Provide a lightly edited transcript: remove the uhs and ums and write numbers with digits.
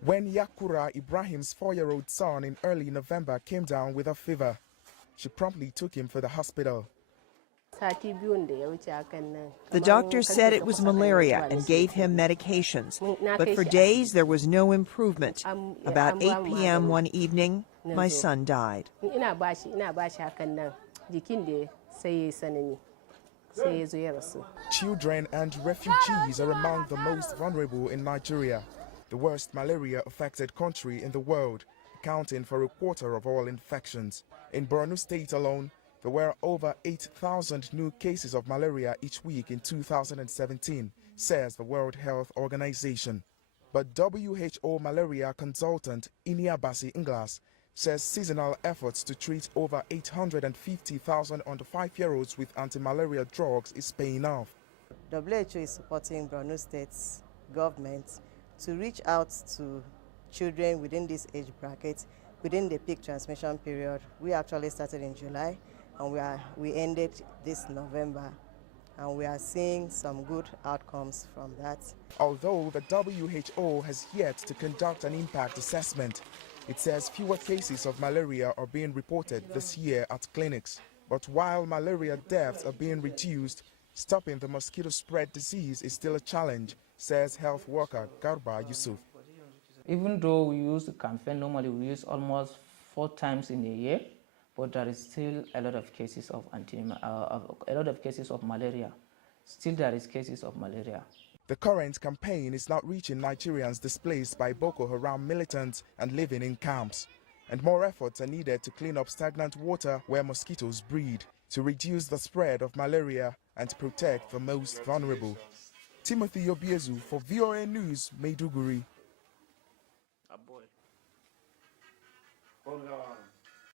When Yakura, Ibrahim's 4-year-old son, in early November came down with a fever, she promptly took him for the hospital. The doctor said it was malaria and gave him medications, but for days there was no improvement. About 8 p.m. one evening, my son died. Children and refugees are among the most vulnerable in Nigeria, the worst malaria-affected country in the world, accounting for a quarter of all infections. In Borno State alone, there were over 8,000 new cases of malaria each week in 2017, says the World Health Organization. But WHO malaria consultant Iniabasi Inglas says seasonal efforts to treat over 850,000 under 5-year-olds with anti-malaria drugs is paying off. WHO is supporting Borno State's government to reach out to children within this age bracket within the peak transmission period. We actually started in July and we ended this November, and we are seeing some good outcomes from that. Although the WHO has yet to conduct an impact assessment, it says fewer cases of malaria are being reported this year at clinics. But while malaria deaths are being reduced, stopping the mosquito spread disease is still a challenge, says health worker Garba Yusuf. Even though we use the campaign, normally we use almost 4 times in a year, but there is still a lot of cases of malaria. Still there is cases of malaria. The current campaign is not reaching Nigerians displaced by Boko Haram militants and living in camps. And more efforts are needed to clean up stagnant water where mosquitoes breed, to reduce the spread of malaria and protect the most vulnerable. Timothy Obiezu for VOA News, Maiduguri.